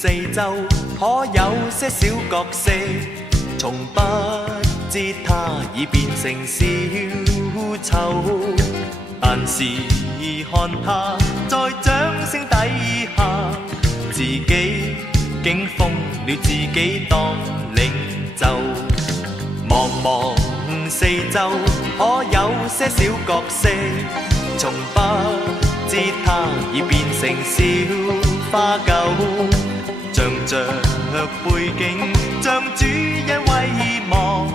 四周，可有些小角色，從不知它已變成小丑。但是看他在掌聲底下，自己竟封了自己當領袖。茫茫四周，可有些小角色，從不知他已變成小花狗。仗着背景，像主人遺忘，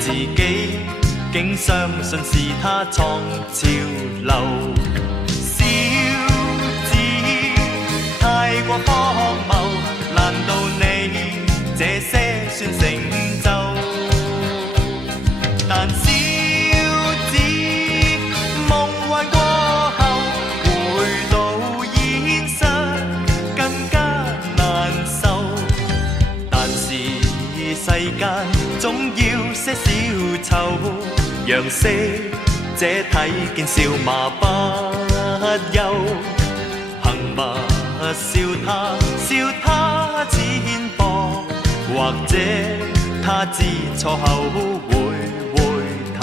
自己竟相信是他創潮流。小子太過荒謬，難道你這些算成就？但小子夢幻過後，回到現實更加難受。但是世間總要些小丑，讓色者睇見笑罵不休。行吧，笑他，笑他淺薄，或者他知錯後會回頭。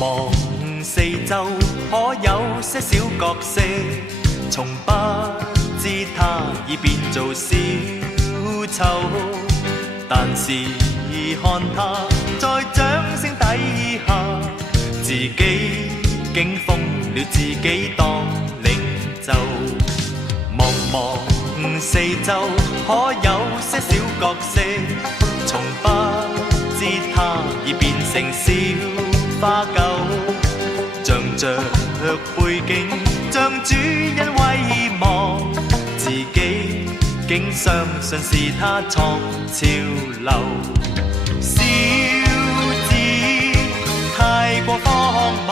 望四周，可有些小角色，從不知他已變做小丑。但是看他在掌聲底下，自己竟封了自己當領袖。茫茫四周，可有些小角色，從不知他已變成小花狗。仗着背景，像主人遺忘，自己竟相信是他創潮流。小子太過荒謬，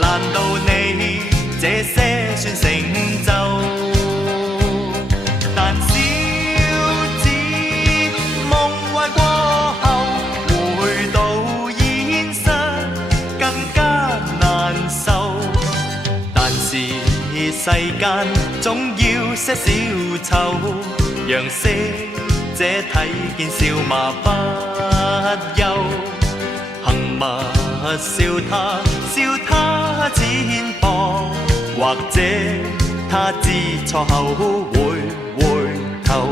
難道你這些算成就？但小子夢幻過後，回到現實更加難受。但是世間總要些小丑，讓色者睇見笑罵不休。行吧，笑他，笑他淺薄，或者他知錯後會回頭。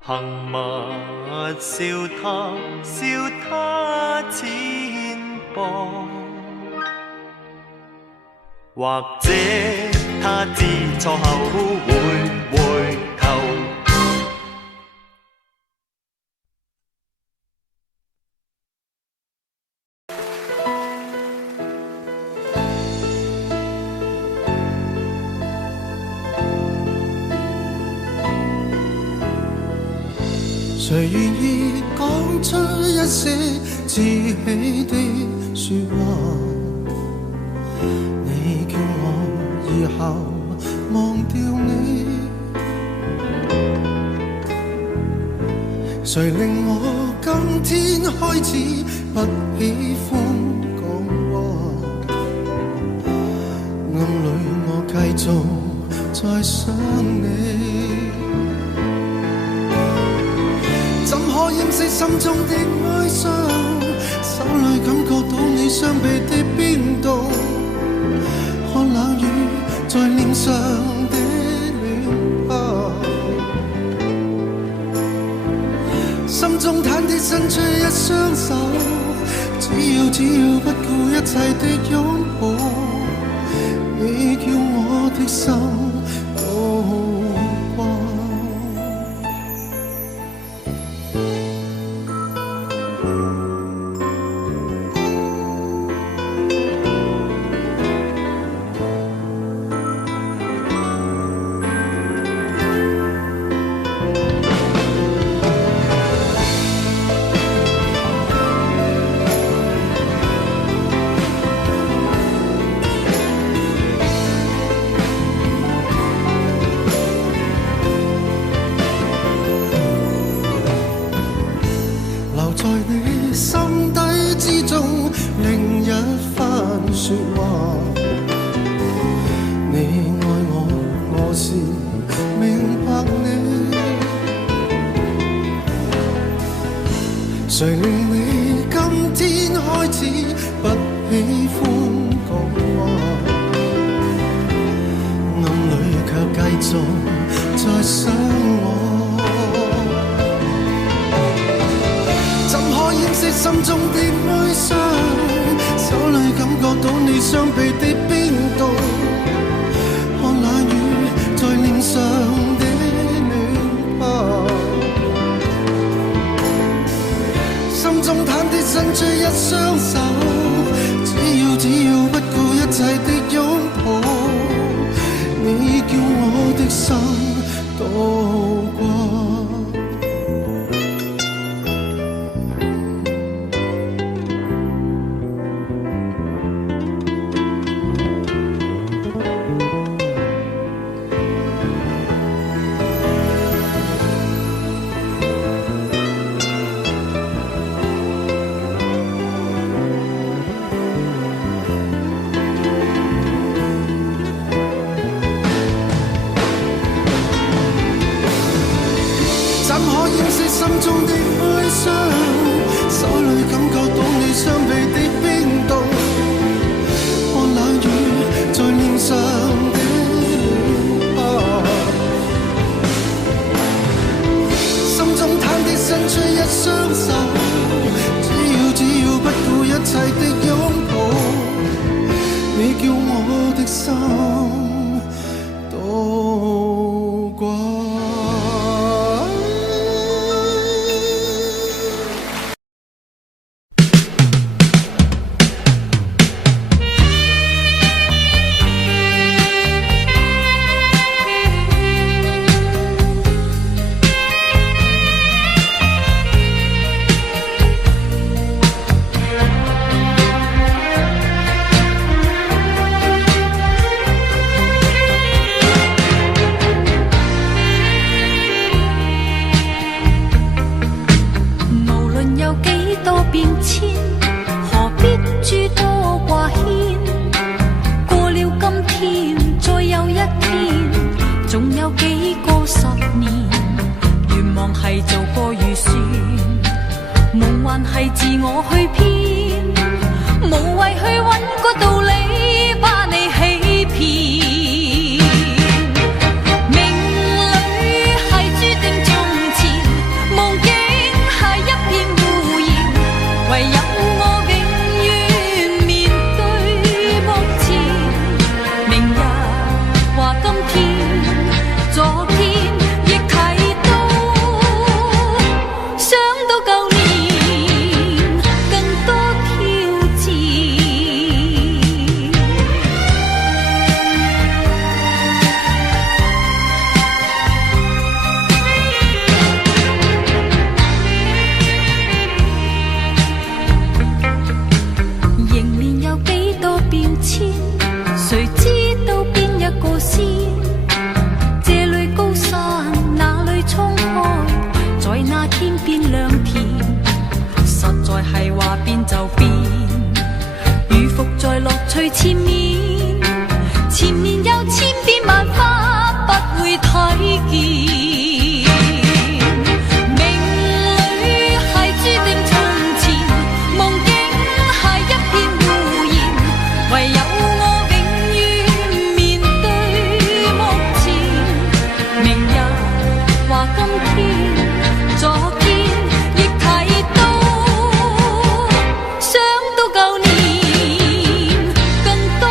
行吧，笑他，笑他淺薄，或者他知錯後會回頭。誰願意講出一些志氣的說話？你叫我以後忘掉你，誰令我今天開始不喜歡講話？暗裏我繼續在想你，怎可掩飾心中的哀傷？手裏感覺到你雙臂的冰凍，看冷雨在臉上的亂拍，心中忐忑伸出一雙手，只要不顧一切的擁抱，你叫我的心高掛。谁令你今天开始不喜欢讲话？暗里却继续在想我，怎可掩饰心中的哀伤？手里感觉到你双臂的冰冻，看那雨在脸上的暖拍，心中忐忑伸出一雙手，只要不顧一切的擁抱，你叫我的心渡過。心中的哀傷，手裏感覺到你雙臂的冰凍，看冷雨在臉上的暖拍，心中忐忑伸出一雙手，只要不顧一切的擁抱，你叫我的心渡過。想到舊年，更多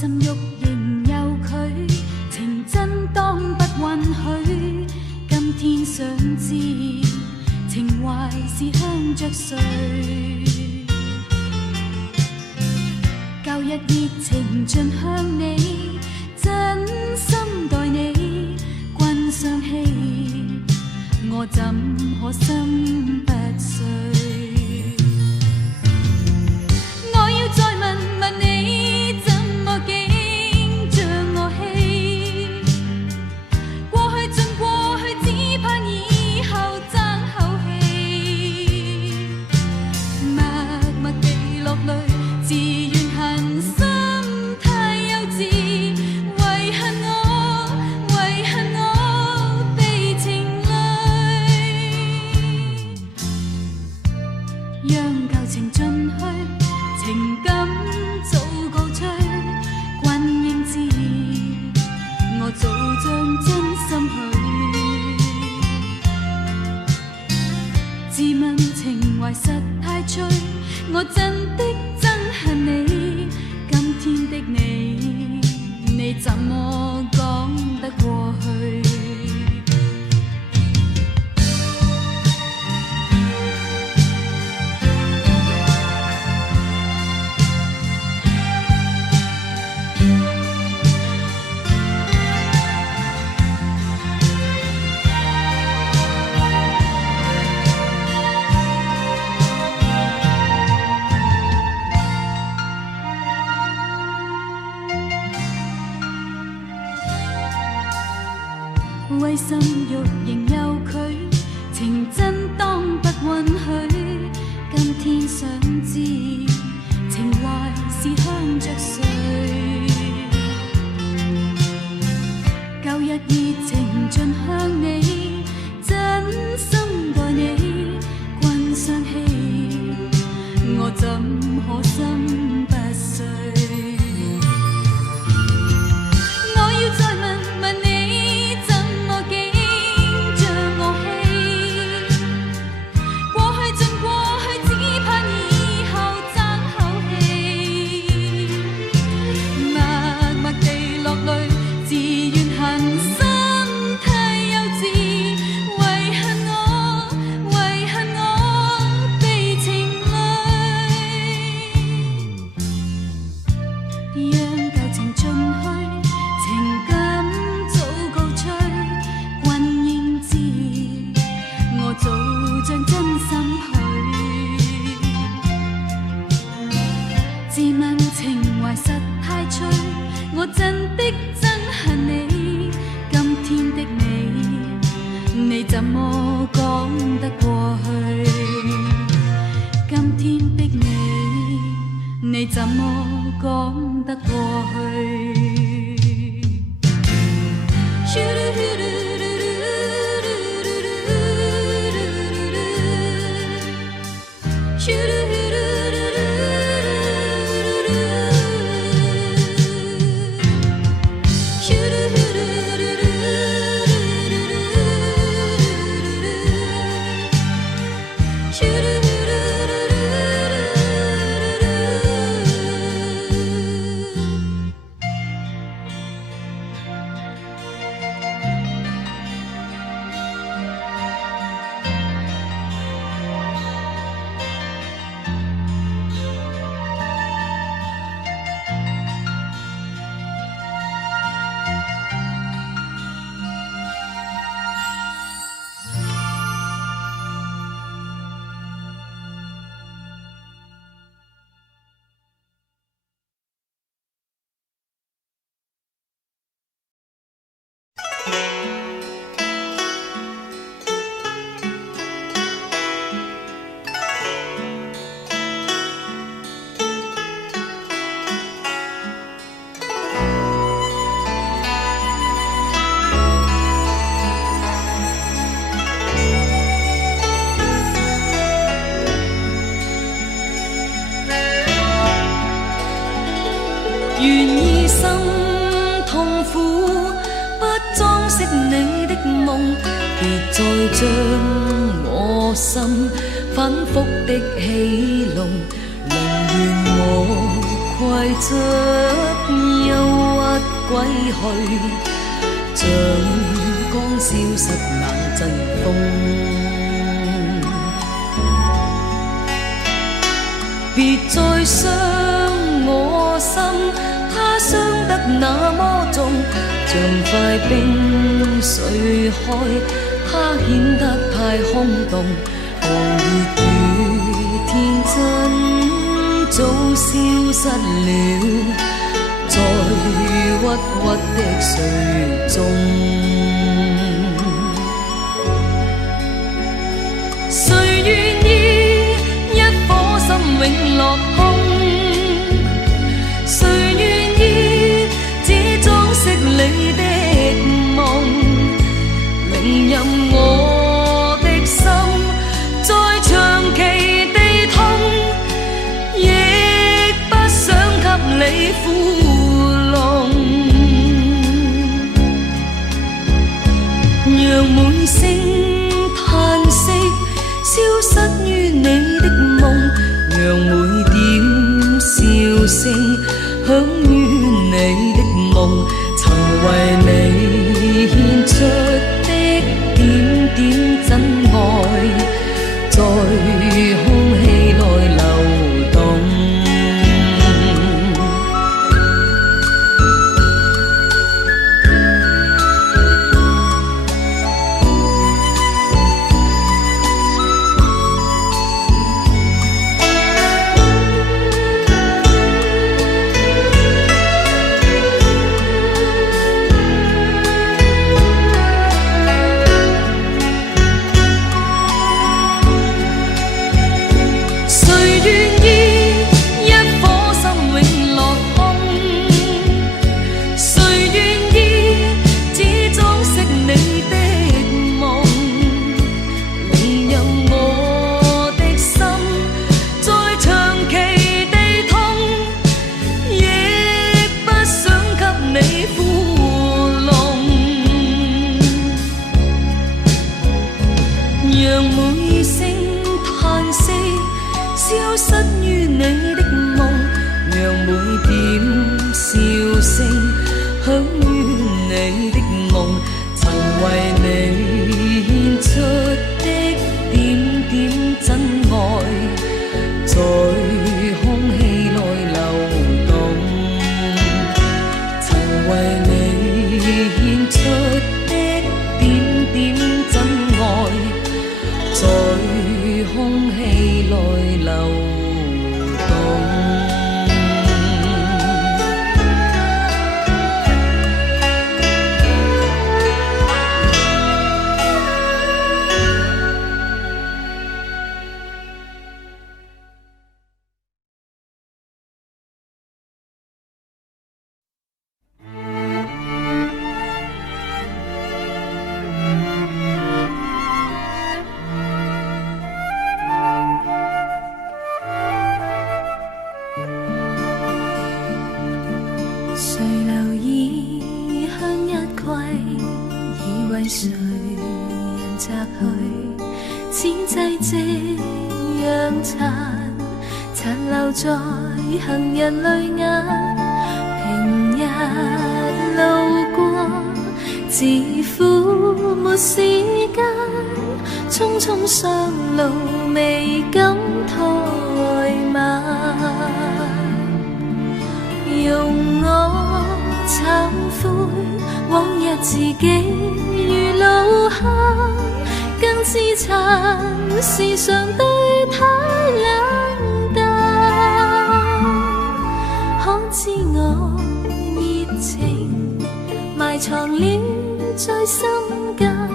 心欲仍有佢，情真當不允許。今天想知情懷是向着誰？舊日熱情盡向你，真心待你，君相欺，我怎可心不碎？我要再問問你，怎麼竟將我棄？過去盡過去，只怕以後爭口氣，默默地落淚，自怨恨心太幼稚，遺恨我被情累，讓舊情盡去，情感早告吹，君應知我早將真心許。自問情懷實太脆，我真的憎恨你。今天的你，你怎麼講得過去？為心欲仍有佢，情真當不允許。今天想知情懷是向着誰？舊日熱情盡向你，真心待你，君相欺，我怎可心不碎？我要再問問你，怎麼竟將我棄？過去盡過去，只怕以後爭口氣，默默地落淚，自怨恨心太幼稚，遺恨我被情累，讓舊情盡去，情感早告吹，君應知我早將真心許。自問情懷實太脆，我真的憎恨你。今天的你，你怎麼講得過去？今天的你，你怎麼講得過去？願意心痛苦，不裝飾你的夢，別再將我心反覆的戲弄，寧願我怀着忧郁归去，像刚消失那阵风。别再伤我心，它伤得那么重，像块冰碎开，它显得太空洞。狂热與天真早消失了，在鬱鬱的睡中。誰願意一顆心永落空？誰願意只裝飾你的夢？寧任我的心再長期地痛，亦不想給你負弄。讓每聲嘆息消失於你的夢，讓每點笑聲響於你的夢，曾為你獻出的點點真愛，在空氣內流動。讓每聲嘆息消失於你的夢，讓每點笑聲響於你的夢，曾為你獻出的點點真愛，在空氣內流動，曾為你獻出的點點真愛，在空氣內流動。誰留意香一季，以為誰人摘去，此際夕陽殘留在行人淚眼。平日路過，自負沒時間，匆匆上路未敢怠慢。容我慚悔，往日自己如路客，更自殘時常對他冷淡。可知我熱情埋藏了在心間，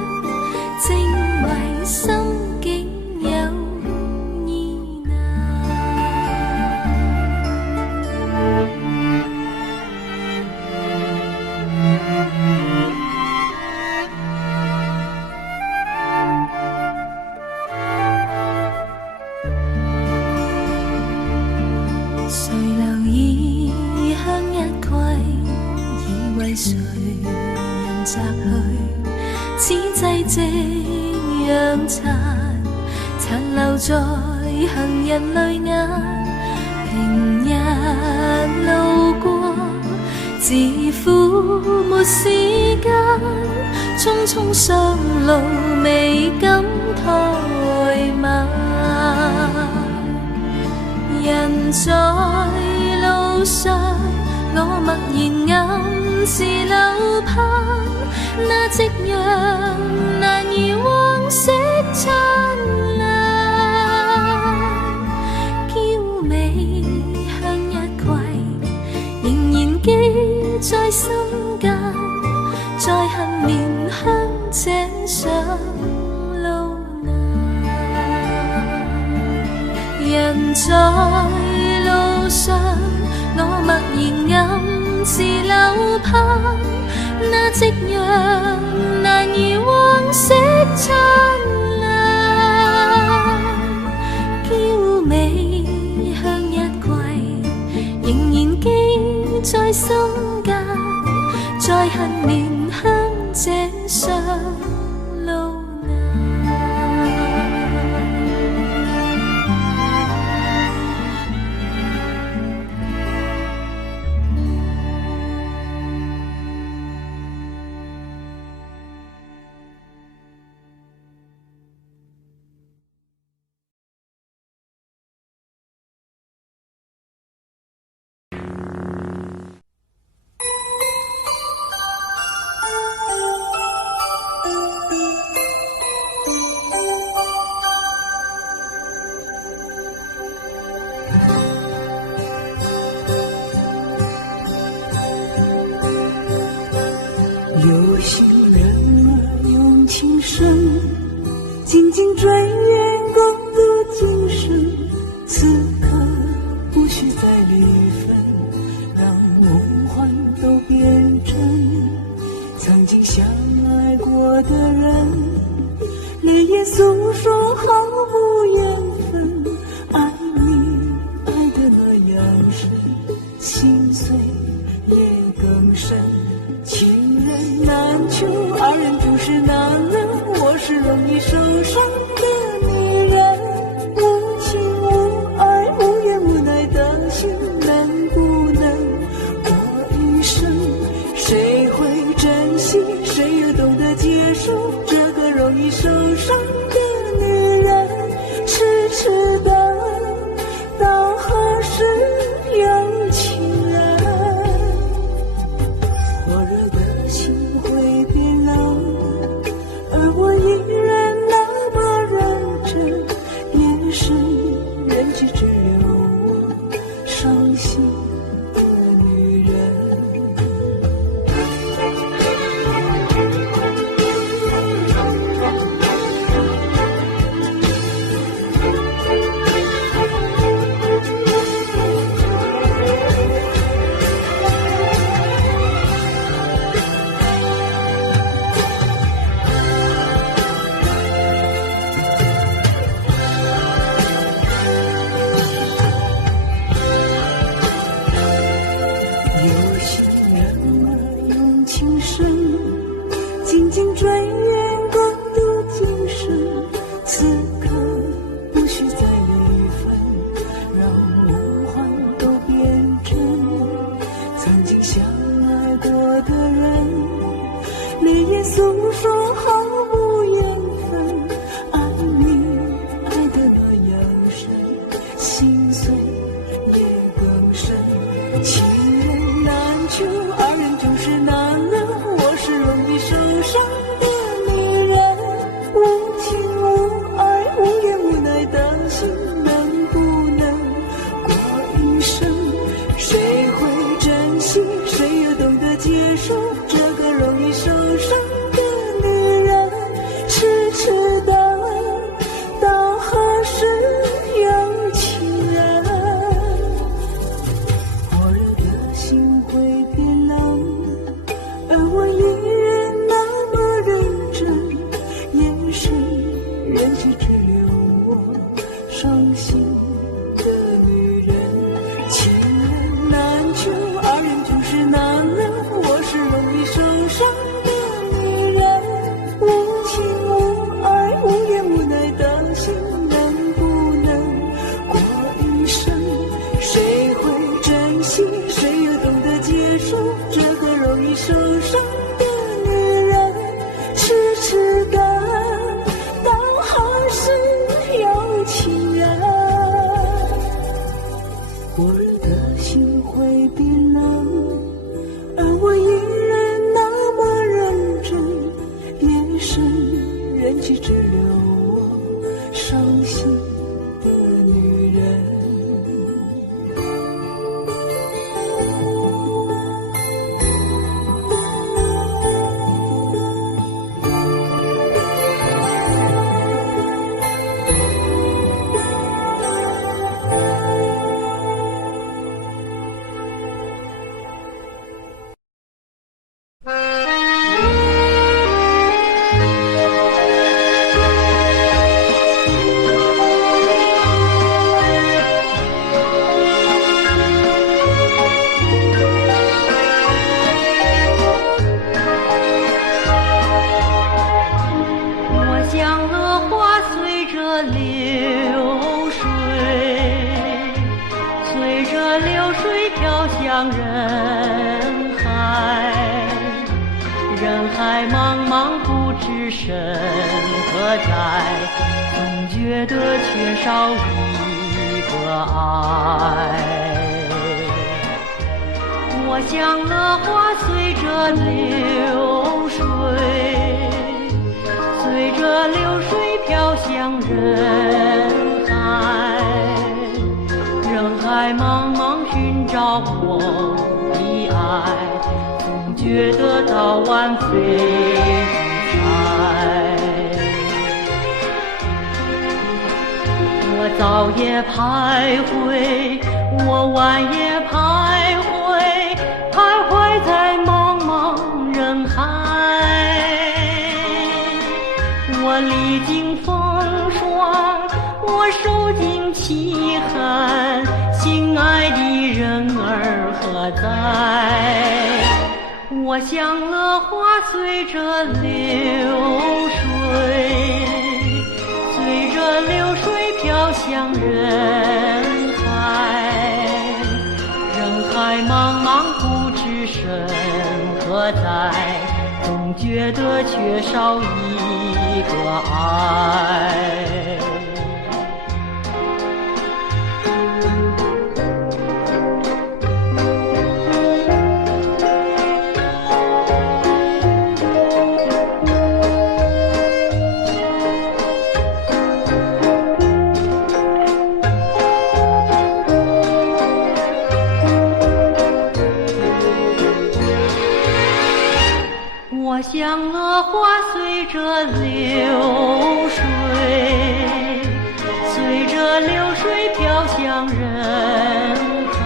正為心境有意難。誰留意香一季，以為誰人摘去，此際夕陽殘留在行人淚眼。平日人路過，自負沒時間，匆匆上路未敢怠慢。人在路上，我默然暗自流盼，那夕陽難以往昔燦爛，嬌美向日葵仍然記在心間，在恨憐香這上路難。人在路上，我默然暗自流盼，那夕陽難以往昔燦爛，嬌美向日葵仍然記在心間，在恨憐香這上路有心人用情深，紧紧追远共度今生。此刻不需再离分，让梦幻都变真。曾经相爱过的人，泪眼诉说毫无缘分。爱你爱得那样深，心碎也更深。情人难求，二人终是难能。我是容易受伤的女人，无情无爱无怨无奈的心，能不能我余生谁会珍惜，谁又懂得接受这个容易受伤的女人？痴痴的到何时有情人？火热的心会变冷，而我依然那么认真。也是人气只有我伤心的女人。际只有我伤心的女人。人海茫茫不知身何在，总觉得缺少一个爱。我像乐花随着流水，随着流水飘向人海，人海茫茫寻找我的爱，总觉得早晚飞如柴。我早夜徘徊，我晚夜徘徊，徘徊在茫茫人海。我历经风霜，我受尽凄寒，心爱的人儿何在？我像乐花随着流水，随着流水飘向人海，人海茫茫不知身何在，总觉得缺少一个爱。我像乐花随着流水，随着流水飘向人海，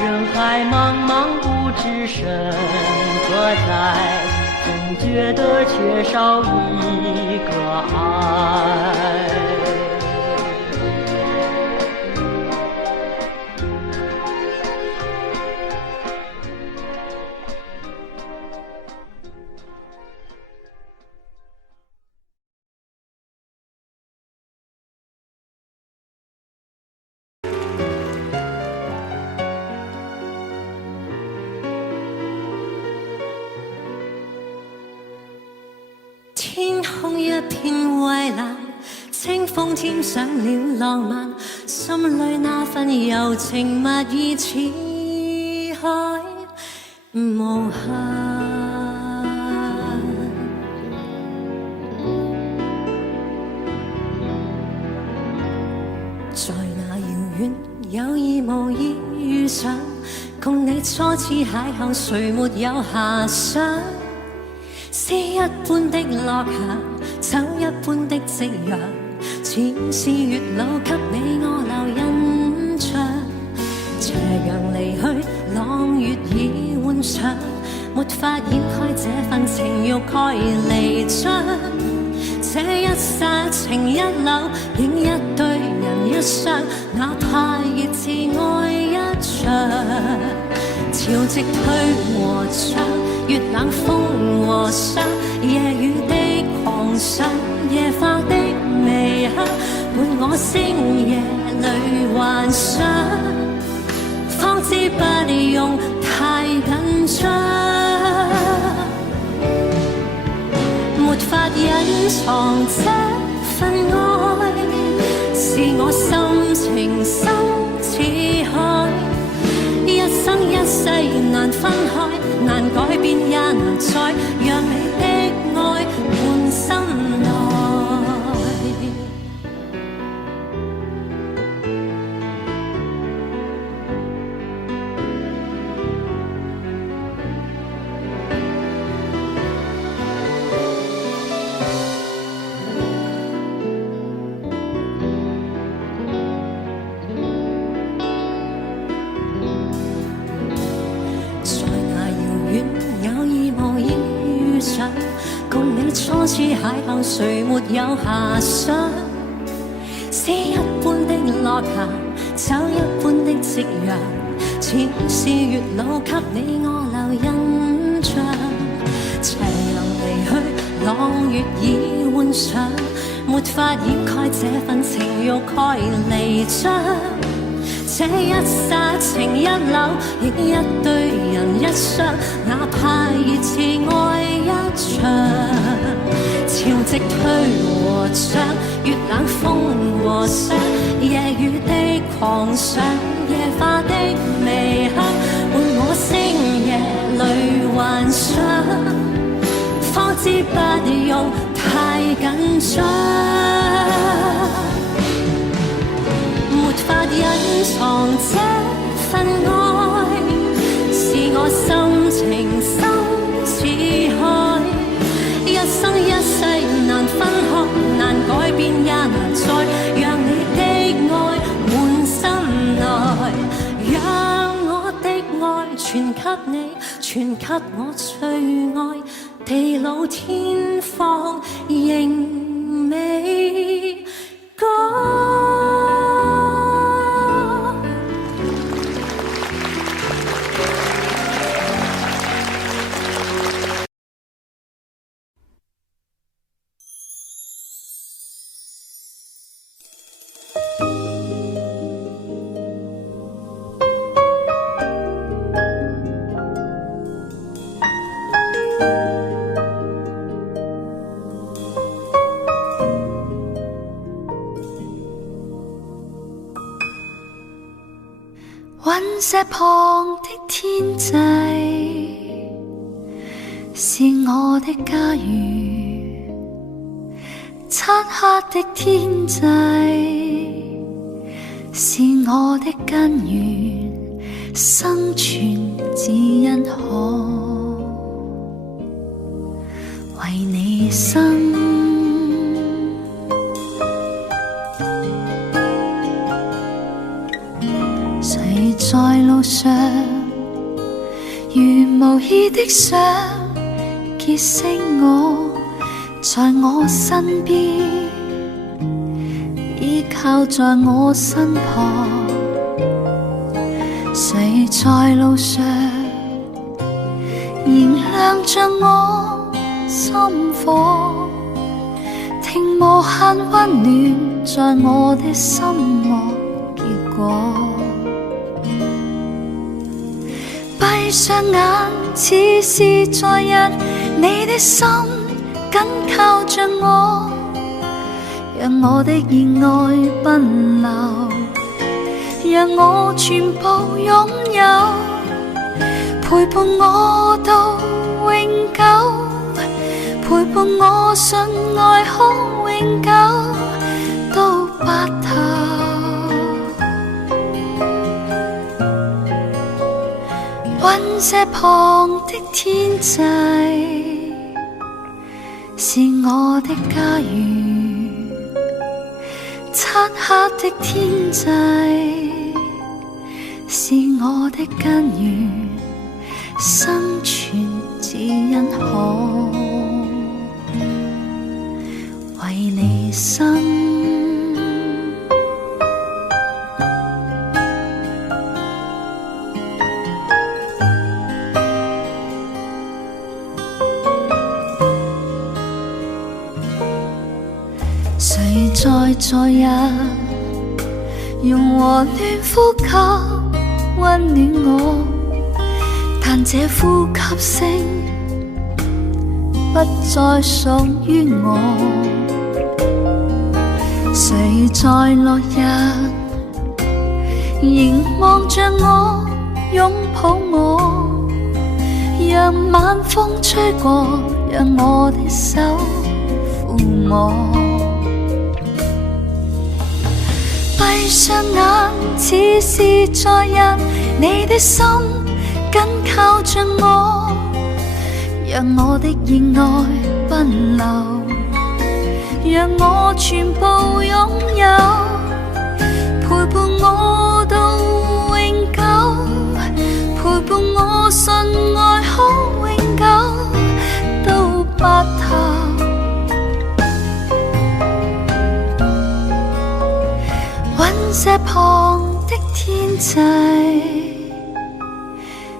人海茫茫不知身何在，总觉得缺少一个爱。天空一片蔚蓝，清风添上了浪漫，心里那份柔情蜜意似海無限。在那遙遠有意無意遇上，共你初次邂逅，誰沒有遐想？詩一般的落霞，酒一般的夕陽，似是月老給你我留印象。斜陽離去，朗月已換上，沒法掩蓋這份情欲蓋彌彰。這一剎情一縷，影一對人一雙，哪怕熱熾愛一場。潮汐退和漲，月冷風和霜，夜雨的狂想，夜化的微香，伴我星夜裏幻想，方知不用太緊張，沒法隱藏這份愛，是我心情深似海。一生一世難分開，難改變也難再讓你的愛喚次邂逅，誰沒有遐想？詩一般的落霞，酒一般的夕陽，似是月老給你我留印象。斜陽離去，朗月已換上，沒法掩蓋這份情欲蓋彌彰。這一剎情一縷，亦一對人一雙，哪怕熱熾愛一場。潮汐退和漲，月冷風和霜，夜雨的狂想，夜花的微香，伴我星夜裏幻想。方知不用太緊張，沒法隱藏這份愛，是我心情深似海，一生一世難分開，難改變也難再讓你的愛滿心內，讓我的愛傳給你，傳給我最愛，地老天荒仍未改。隕石旁的天際是我的家園，漆黑的天際是我的根源，生存只因可為你生。在路上，如無意的想結識我，在我身邊，依靠在我身旁。誰在路上，燃亮着我心火，聽無限溫暖在我的心窩結果。閉上眼，似是昨日，你的心緊靠着我，讓我的熱愛奔流，讓我全部擁有，陪伴我到永久，陪伴我信愛可永久到白頭。隕石旁的天際是我的家園，漆黑的天際是我的根源，生存只因可為你生。誰在昨日用和暖呼吸溫暖我，但這呼吸聲不再屬於我。誰在落日凝望着我，擁抱我，讓晚風吹過，讓我的手撫摸。閉上眼，似是昨日，你的心緊靠着我，讓我的熱愛奔流，讓我全部擁有，陪伴我到永久，陪伴我信愛可永久到白頭。石旁的天際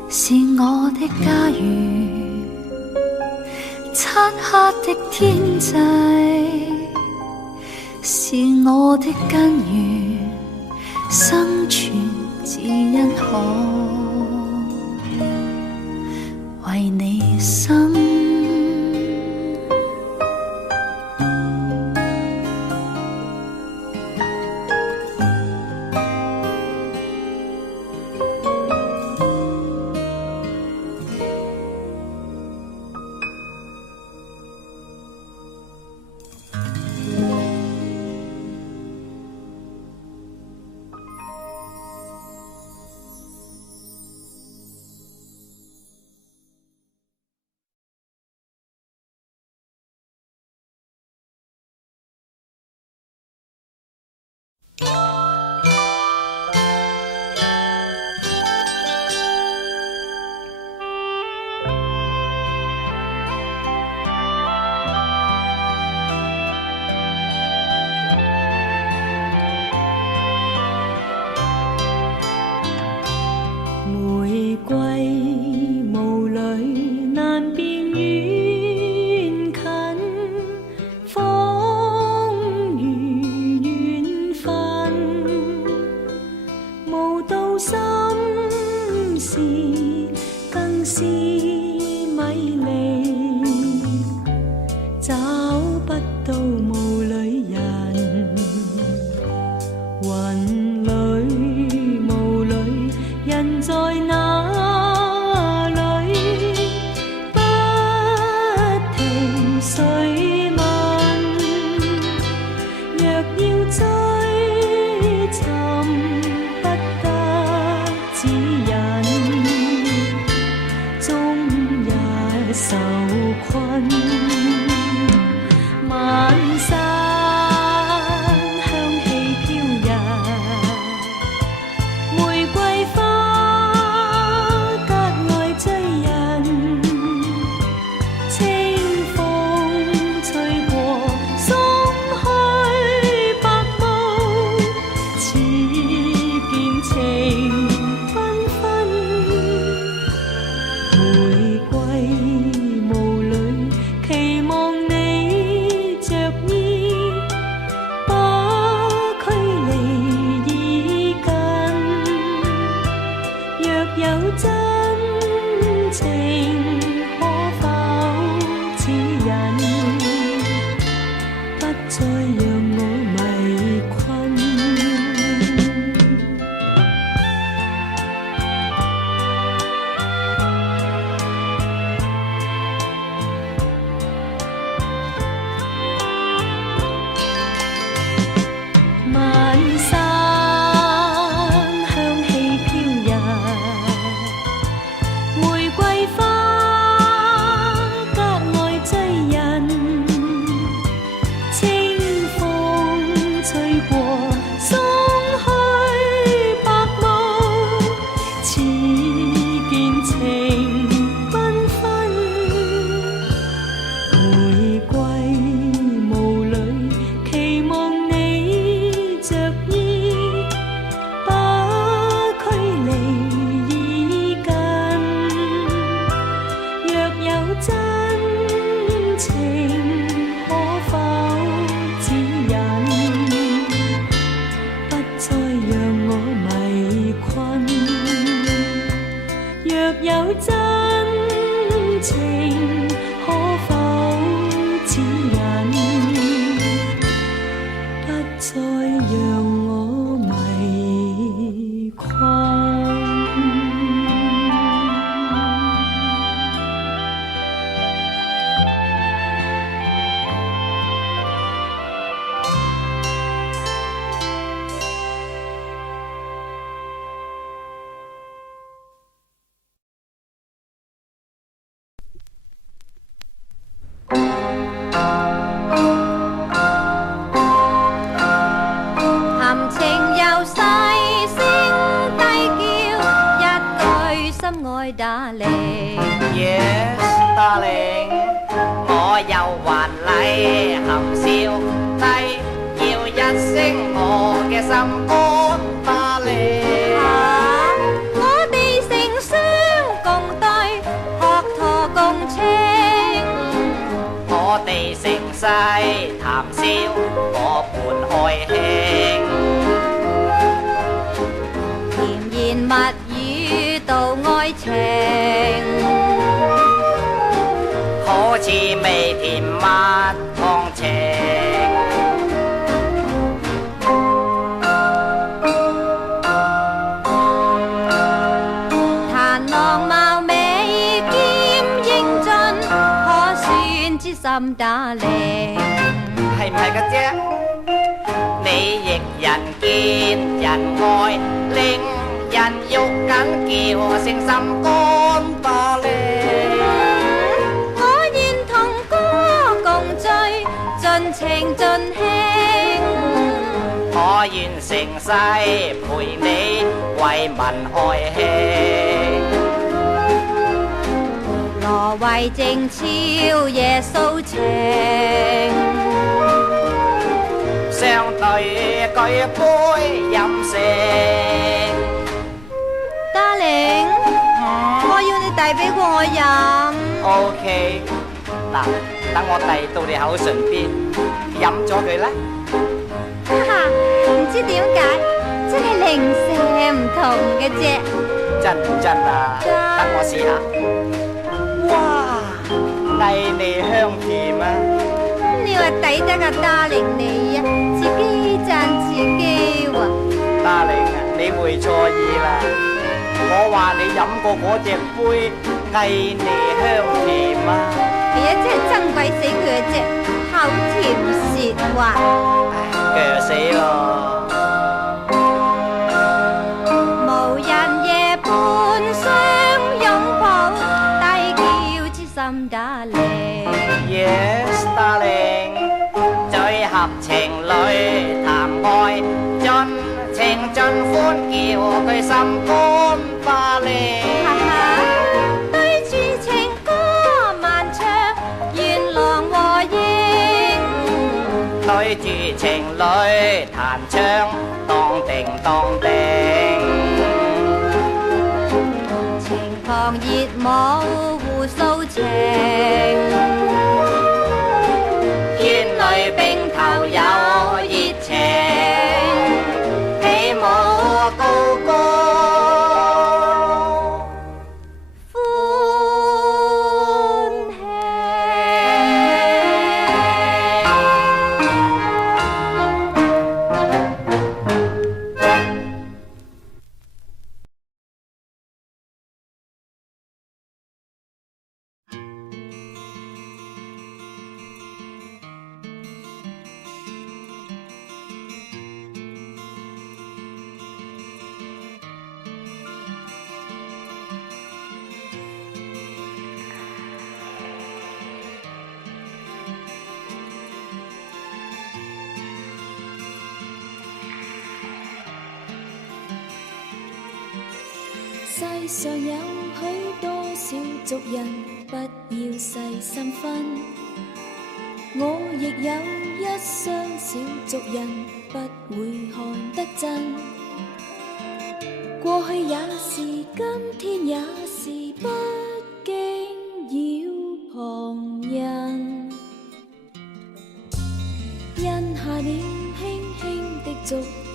是我的家園，漆黑的天際是我的根源，生存只因可為你生。清風談笑我伴愛卿，甜言蜜語道愛情，好似味甜蜜同情。談浪貌美兼英俊，可算知心打令。係唔係嘅啫？你亦人見人愛，令人肉緊叫聲心肝巴靚。我願同歌共醉，盡情盡興。我願成世陪你為民愛卿。挪為靜悄夜訴情，相對舉杯飲勝。Darling，我要你遞俾我飲。OK， 嗱，等我遞到你口唇邊，飲咗佢啦。哈哈，唔知點解，真係零舍唔同嘅啫。真唔真啊？真等我試下。哇，藝味香甜啊！你話抵得啊，Darling你啊，自己讚自己喎。Darling啊，你會錯意啦。我話你飲過嗰隻杯藝味香甜啊！係啊，真係憎鬼死佢嘅啫，口甜舌滑。鋸死咯！無人夜半相擁抱，低叫知心打令。Yes, darling， 最合情侶談愛，盡情盡歡叫佢心肝巴靚。對住情歌漫唱，願郎和應。對住情侶彈唱，當定當定。情旁熱舞互訴情，天裏冰頭有熱情，起舞高歌。世上有許多小族人，不要細心分。我亦有一雙小族人，不會看得真。過去也是，今天也是，不驚擾旁人。因下了輕輕的族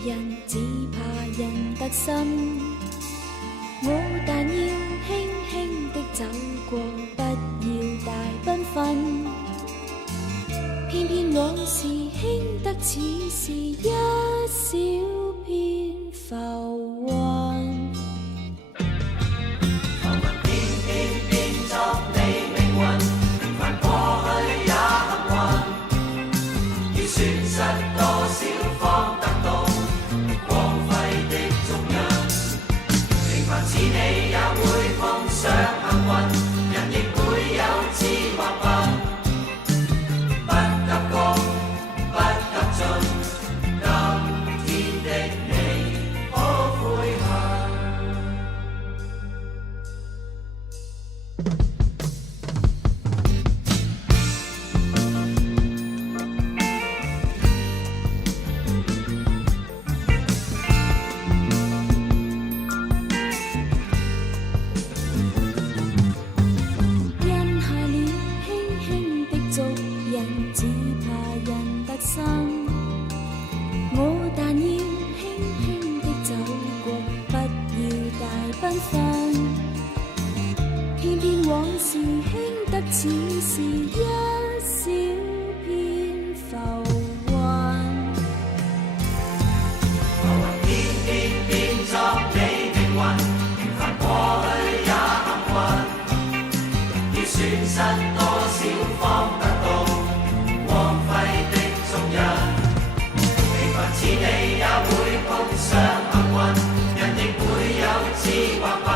人，只怕人得心。我但要輕輕的走過，不要大繽紛。偏偏往事輕得似是一小片浮雲。浮雲偏偏變作你命運，平凡過去也幸運，要損失多少方得到光輝的足印。平凡似你也會碰上幸運，人亦會有志或笨，不急功不急進，今天的你可悔。似你也會碰上幸運，人亦會有志或笨，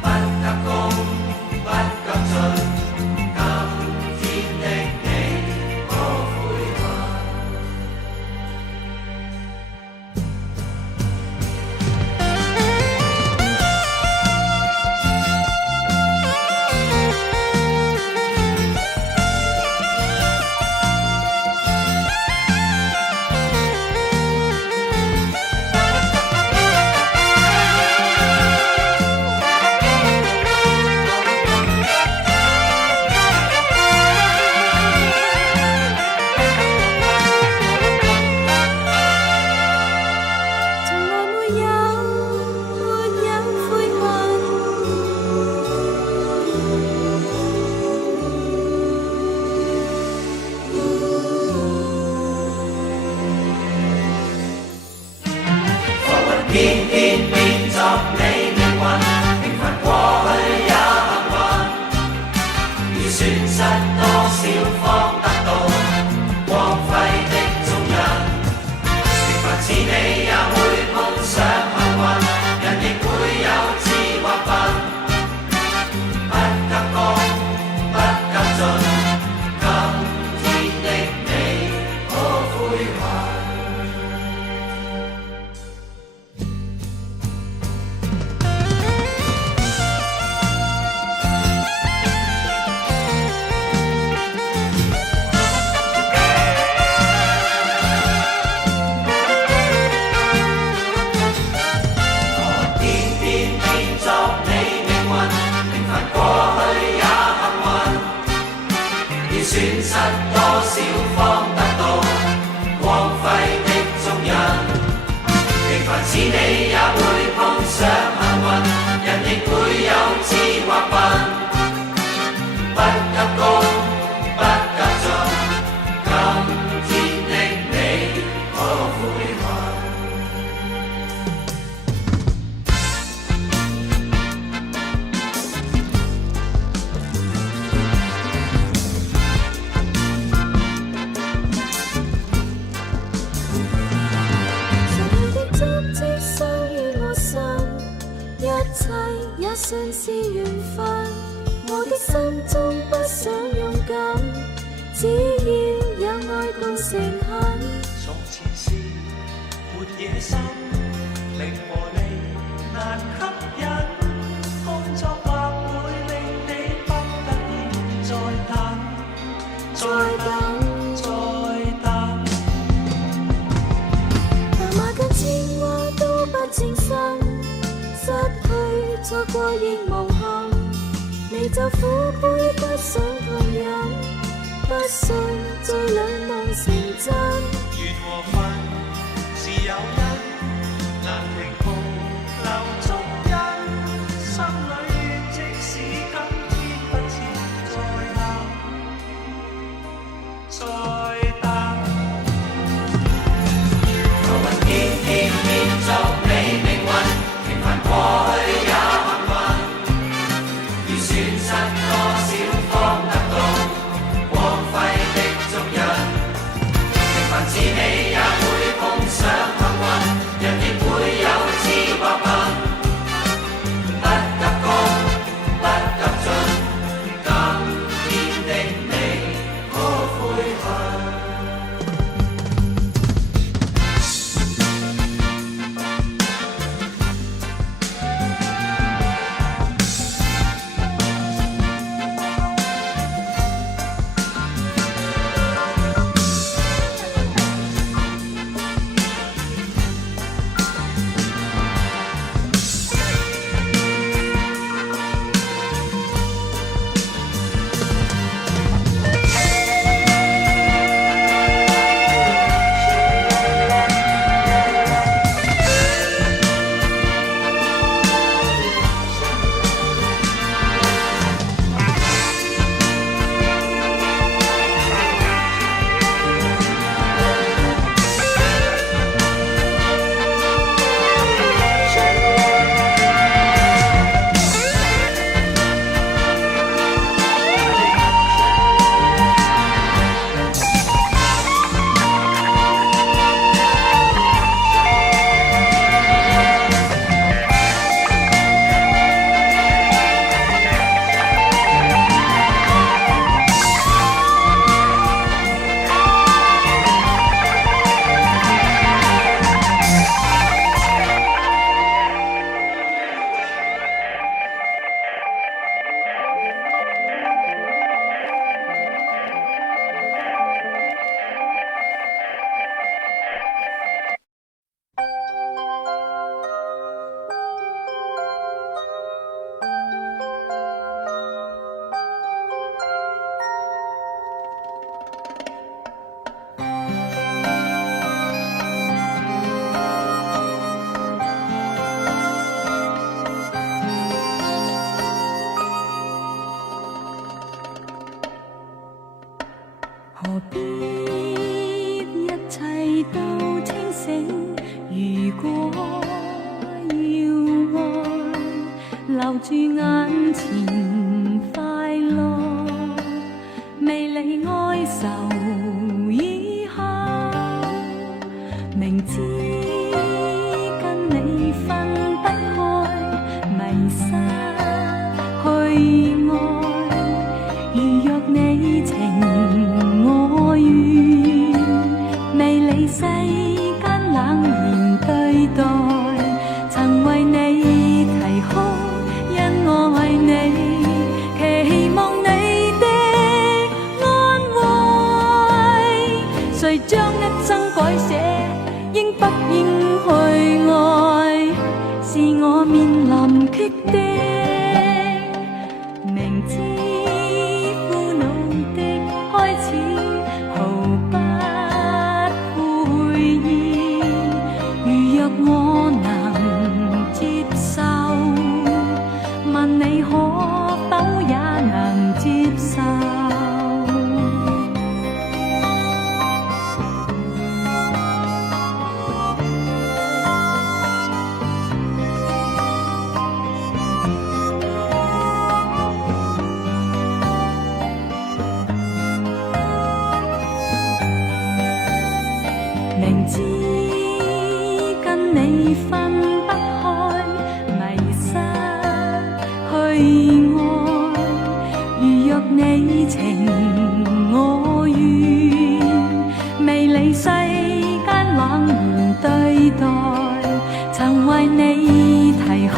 不急功，不急進。今天的你可悔恨？偏偏變作你命運，平凡過去也幸運，要損失多少方得到光輝的蹤印。平凡似你也會碰上幸運，人亦會有志或笨，不急功，不急進。今天的你可悔恨？損失多少方得到光輝的蹤印？平凡似你也會碰上幸運，人亦會有志或笨，不急功，不急進。今天的你可悔恨？也算是緣分，我的心中不想勇敢，只要有愛共誠懇。從前是沒野心，名和利難吸引，工作或會令你不得已再等，再等，再等。爸媽跟千話都不稱心，失去錯過亦無憾，你就苦杯不想痛飲，不信再兩夢成真。緣和份是有因，難平鋪留足印，心裏即使今天不似再等，再等。浮雲天天變作你命運，平凡過去也幸運，要損失多少方得到光輝的蹤印？必一切都清醒。如果要愛，留住眼前快樂，未理哀愁以後，明知跟你分不開，迷失去愛。如若你情我願，未理世間冷言對待，曾為你啼哭，因愛你，期望你的安慰。誰將一生改寫，應不應去愛，是我面臨決定。明知苦惱的開始，毫不悔意。如若我能接受，問你可否也能接受？明知跟你分不開，迷失去愛。如若你情我願，未理世間冷言對待，曾為你啼哭，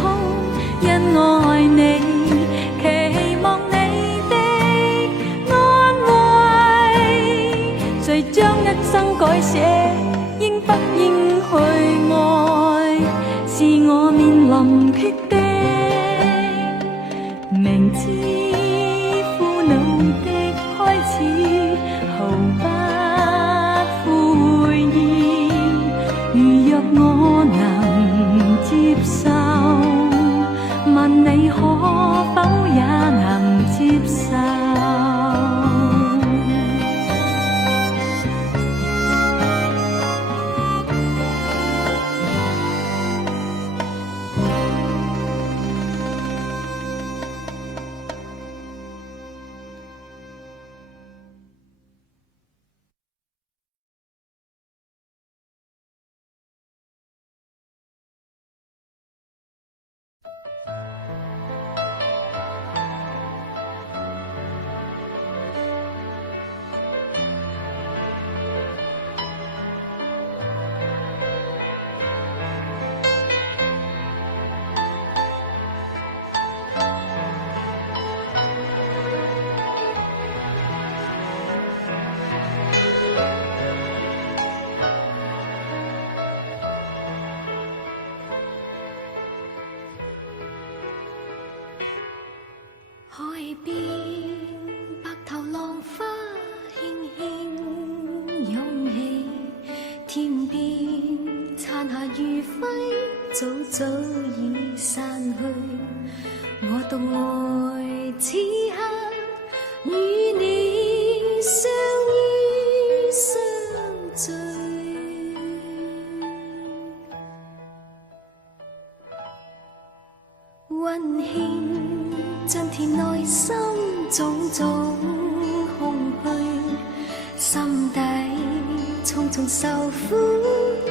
因愛你，期望你的安慰。誰將一生改寫，應不應去愛，是我面臨決定。明知苦惱的開始，毫不悔意。如若我能接受，問你可否也能接受？海邊白頭浪花輕輕湧起，天邊殘霞餘暉早早已散去。我獨愛此刻與你相依相聚，溫馨將填內心種種空虛，心底重重受苦，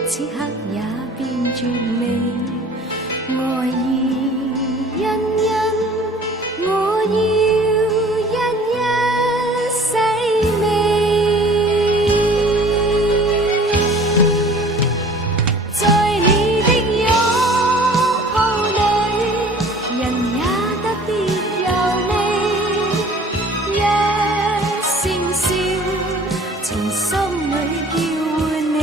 此刻也變絕美。愛意欣欣，我要一一細味，在你的擁抱裏，人也特別柔美。一聲笑，從心裏叫喚你，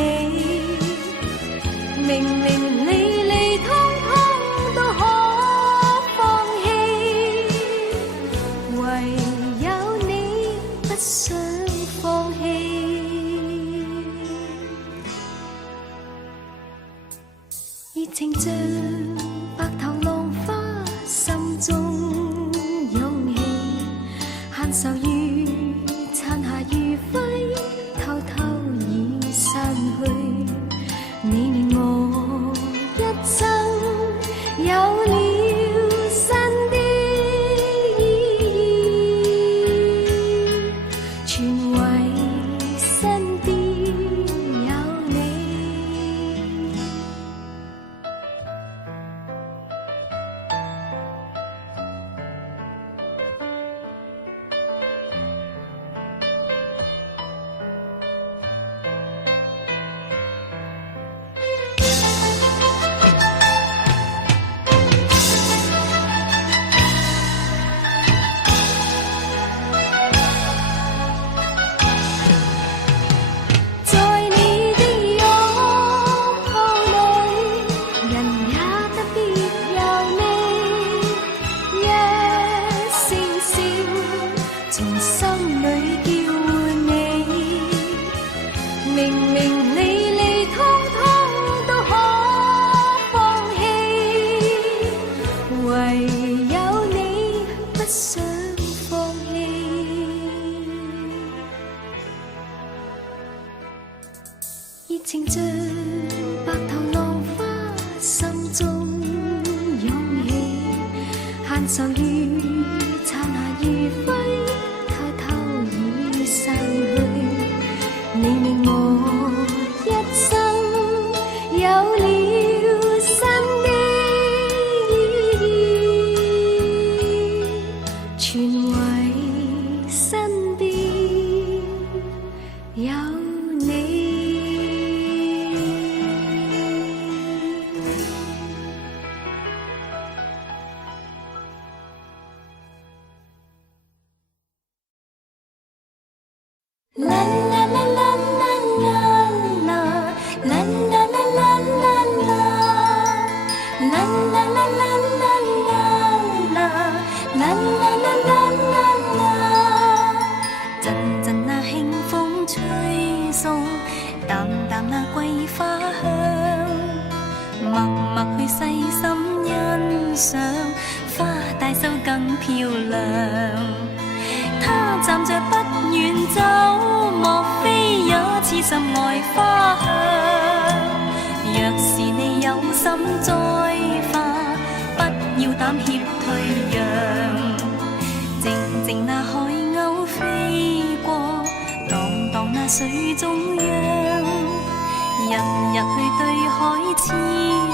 明明理理通通都可放棄，唯有你不想放棄。熱情像白頭浪花，心中湧起，限愁如殘霞餘暉，明明理理通通都可放弃，唯有你不想放弃。热情像白头浪花，心中涌起，限愁如残霞如辉，偷偷已散去。你令我一生有了新的意义，全为身邊有你。啦啦啦啦啦啦啦，啦啦啦啦啦啦，啦啦啦啦啦啦，啦啦啦啦啦。陣陣那輕風吹送，淡淡那桂花香，默默去細心欣賞，花大手更漂亮。他站着不遠走，莫非也似心愛花香？若是你有心再化，不要膽怯退讓。靜靜那海鷗飛過，蕩蕩那水中央。日日去對海痴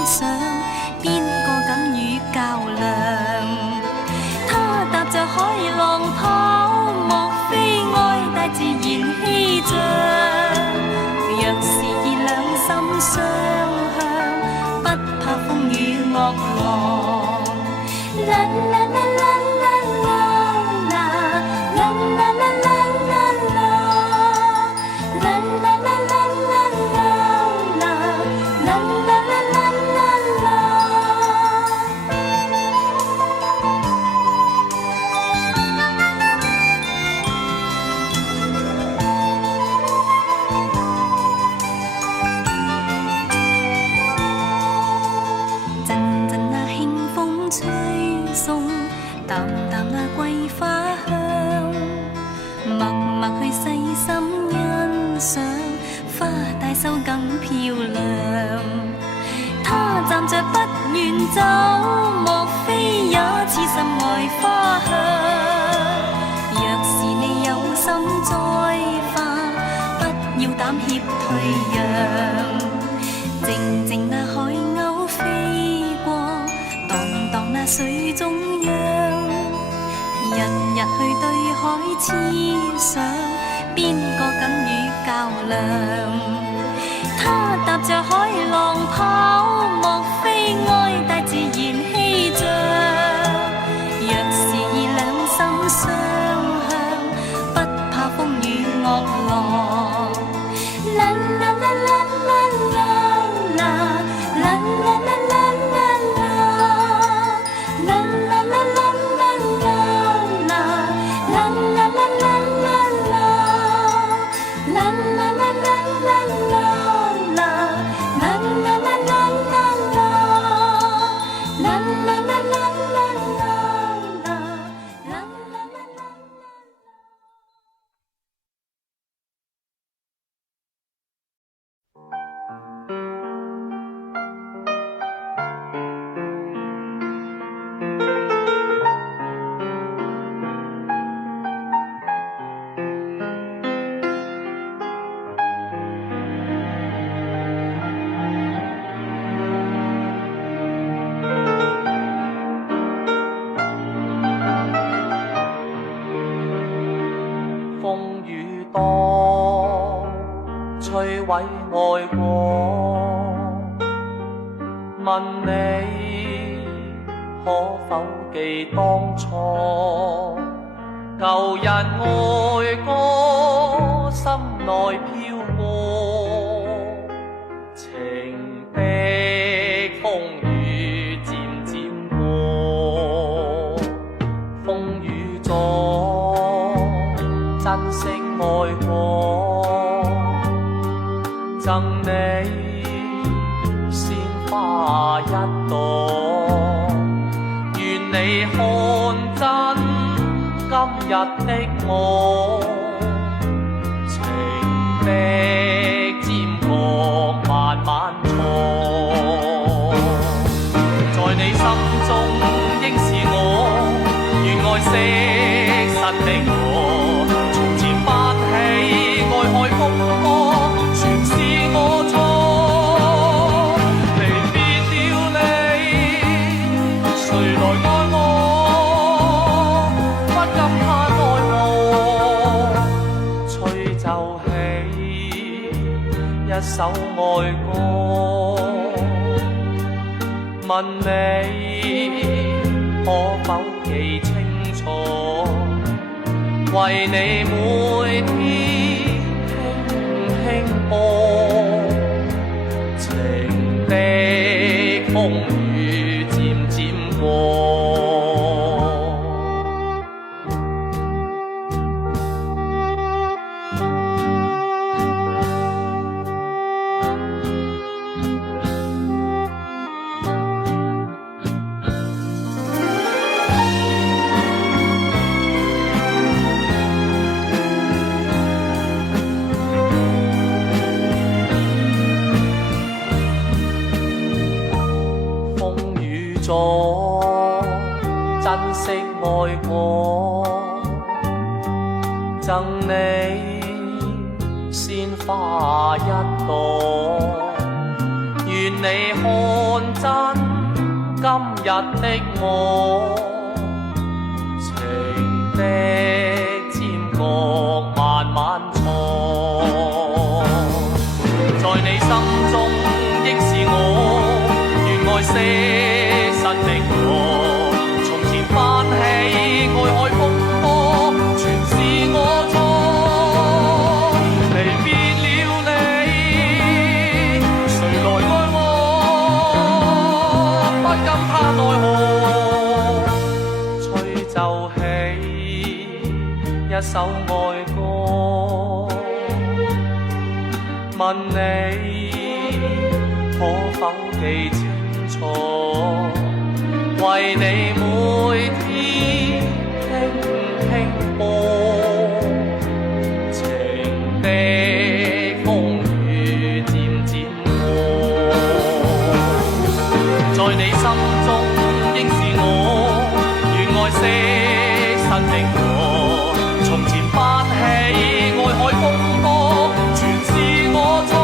想，邊個敢與較量？他踏着海浪跑，莫非愛大自然氣象？若是以兩心相向，不怕風雨惡浪。啦啦啦啦啦啦啦，啦啦啦啦啦啦，啦啦啦啦啦啦，啦啦啦啦啦啦。淡淡那桂花香，默默去細心欣賞，花大手更漂亮。他站着不遠走，莫非也似心愛花香？若是你有心再化，不要膽怯退讓。靜靜那海鷗飛過，蕩蕩那水中央。日日去對海痴想，邊個敢與較量？他踏着海浪跑，莫非愛大自然氣象？若是以兩心相向，不怕風雨惡浪。啦啦啦啦啦啦啦，啦啦啦啦啦啦，啦啦啦啦啦啦。啦啦啦啦啦啦，啦啦啦啦啦啦，啦啦啦啦啦啦，啦啦啦啦啦啦，啦啦啦。風雨多，摧毀愛過。問你可否記當初，舊日愛歌心內飄過，情的風雨漸漸過，風雨中珍惜愛過，赠你鲜花一朵，愿你看真今日的我，情的尖角慢慢錯，在你心中應是我，願愛惜實的我，從前翻起愛海風波，全是我錯，離別了你，誰來愛我，不禁他奈何，吹奏起一首愛歌，問你可否記清楚，為你每天輕輕播，情的風雨漸漸過。珍惜愛過，贈你鮮花一朵，願你看真今日的我，情的尖角慢慢錯，在你心中應是我，願愛惜實的我，從前翻起愛海風波，全是我錯，離別了你，誰來愛我，不禁他奈何，吹奏起一首愛歌，問你可否記清楚，為你每天輕輕播，情的風雨漸漸過，在你心中應是我，願愛惜實的我，從前翻起愛海風波，全是我錯。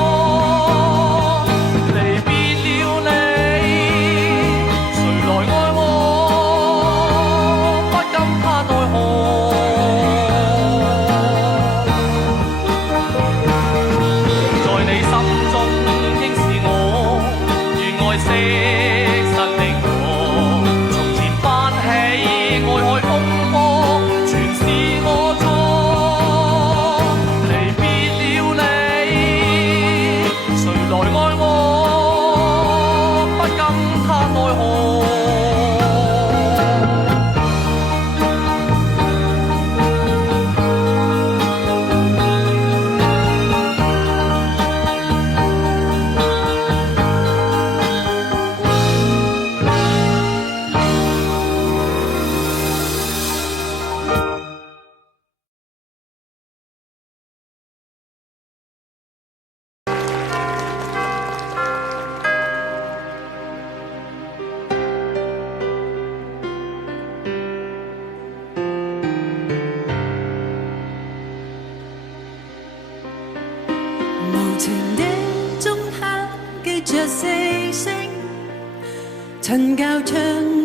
陳教唱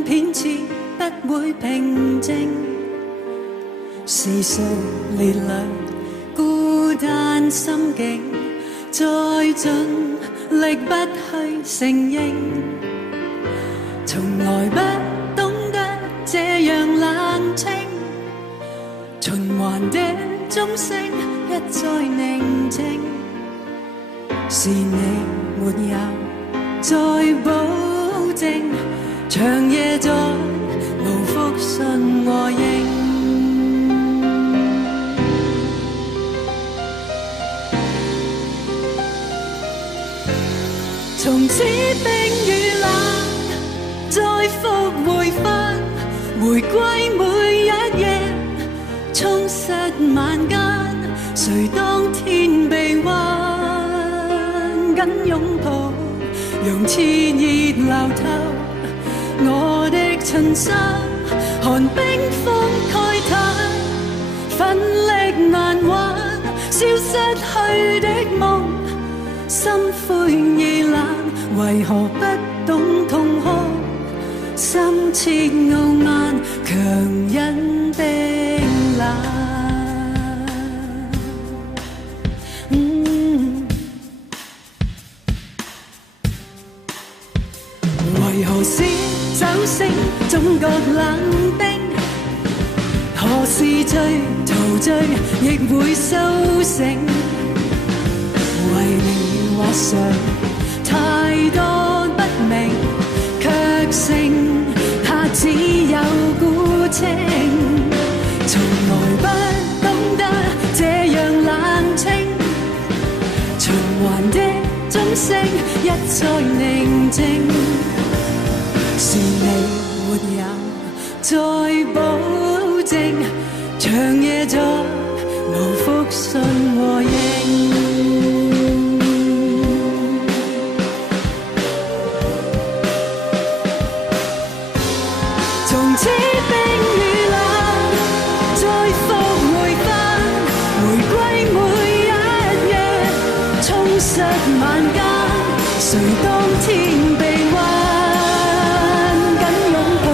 片次不會平靜，時常烈亮孤單心境，再盡力不去承認，從來不懂得這樣冷清，循環的鐘聲一再寧靜，是你沒有再保證，長夜在無復信和應。從此冰與冷再復回返，玫瑰每一夜充實晚間，誰當天被彎緊擁抱，讓熾熱流透我的襯衫，寒冰封慨嘆，奮力難挽，消失去的夢，心灰意冷，為何不懂痛哭？心切傲慢，強忍冰冷。為何使酒醒總覺冷冰？何時醉陶醉亦會甦醒？為你畫上太多不明，卻剩下只有孤清。從來不懂得這樣冷清，循環的鐘聲一再寧靜，是你沒有再保證，長夜再無復信和應。從此冰與冷再復回返，玫瑰每一夜充實晚間，誰當天被彎緊擁抱，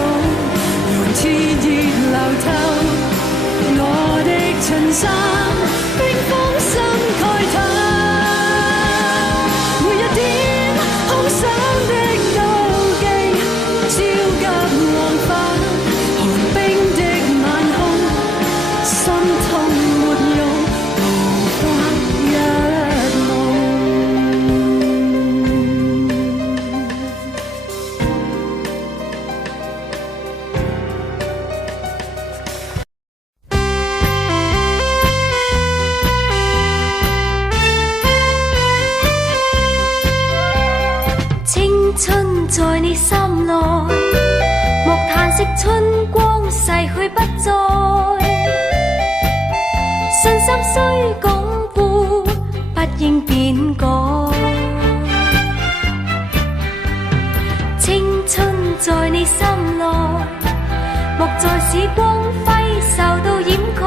讓熾熱流透我的襯衫，冰封心慨嘆，每一點空想的妒忌焦急往返，寒冰的晚空，心痛沒用，無法一夢。青春在你心內，莫嘆息春光逝去不再，信心須鞏固，不應變改。青春在你心內，莫再使光輝受到掩蓋，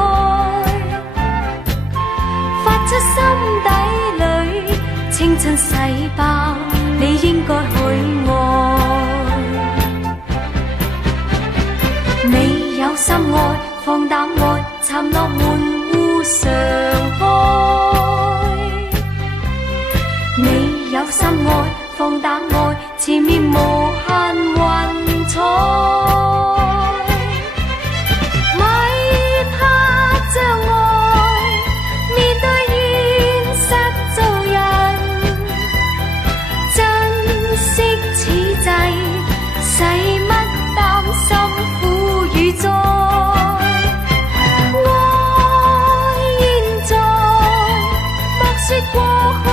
發出心底裏青春細胞，你應該去愛。你有心愛，放膽愛，沉落門戶常開。你有心愛，放膽愛，前面無限雲彩。咪怕障礙，面對現實做人，珍惜此際，使乜擔心苦與災？愛現在，莫說過去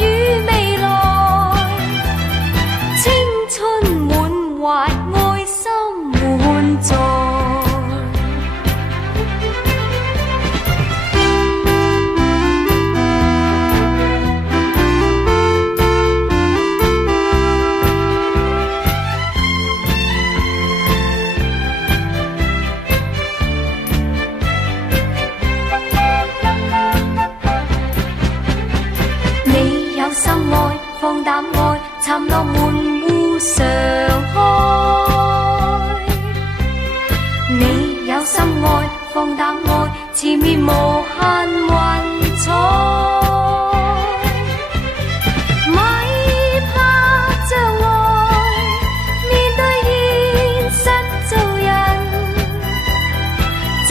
與未來，青春滿懷，愛心滿載。你有心愛，放膽愛，沉落門戶常開。你有心愛，放膽愛，前面無限雲彩。咪怕障礙，面對現實做人，珍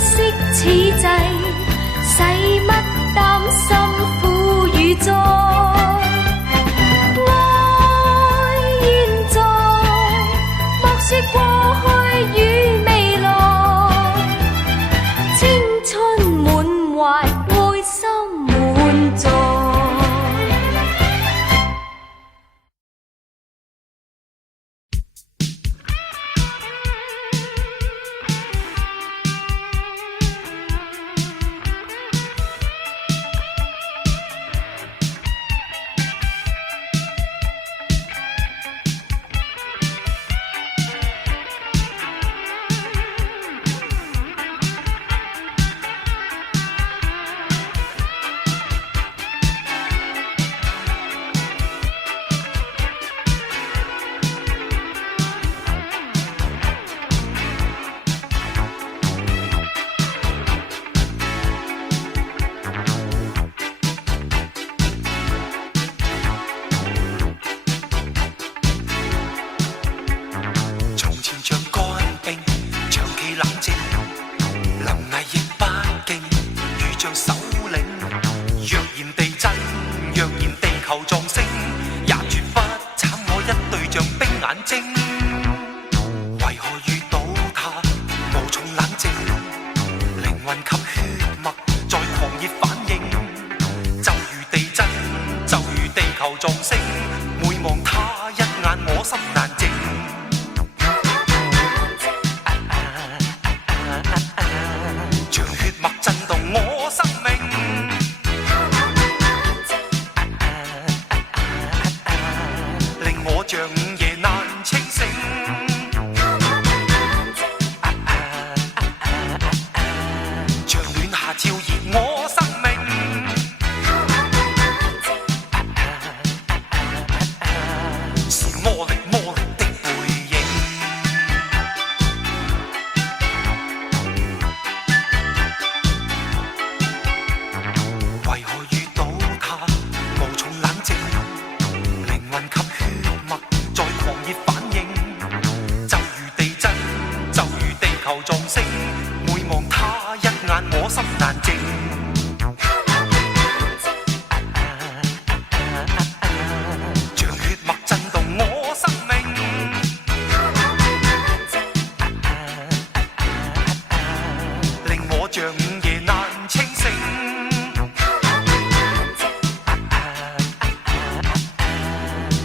惜此際，使乜擔心苦與災？愛現在，莫說過去與未來，青春滿懷。眼睛，為何遇到他無從冷靜？靈魂及血脈在狂熱反應，就如地震，就如地球撞星。每望他一眼，我心難靜。像血脈震動我生命。像午夜難清醒，像暖夏照熱我生命，是魔力魔力的背影。為何遇到他無從冷靜？靈魂及血脈在狂熱反應，就如地震，就如地球撞星。每望他一眼，我心難靜。像血脈震動我生命，令我像午夜難清醒。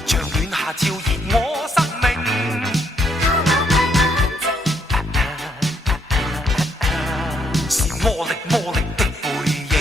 像暖夏照熱我生命，是魔力魔力的背影。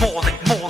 魔力魔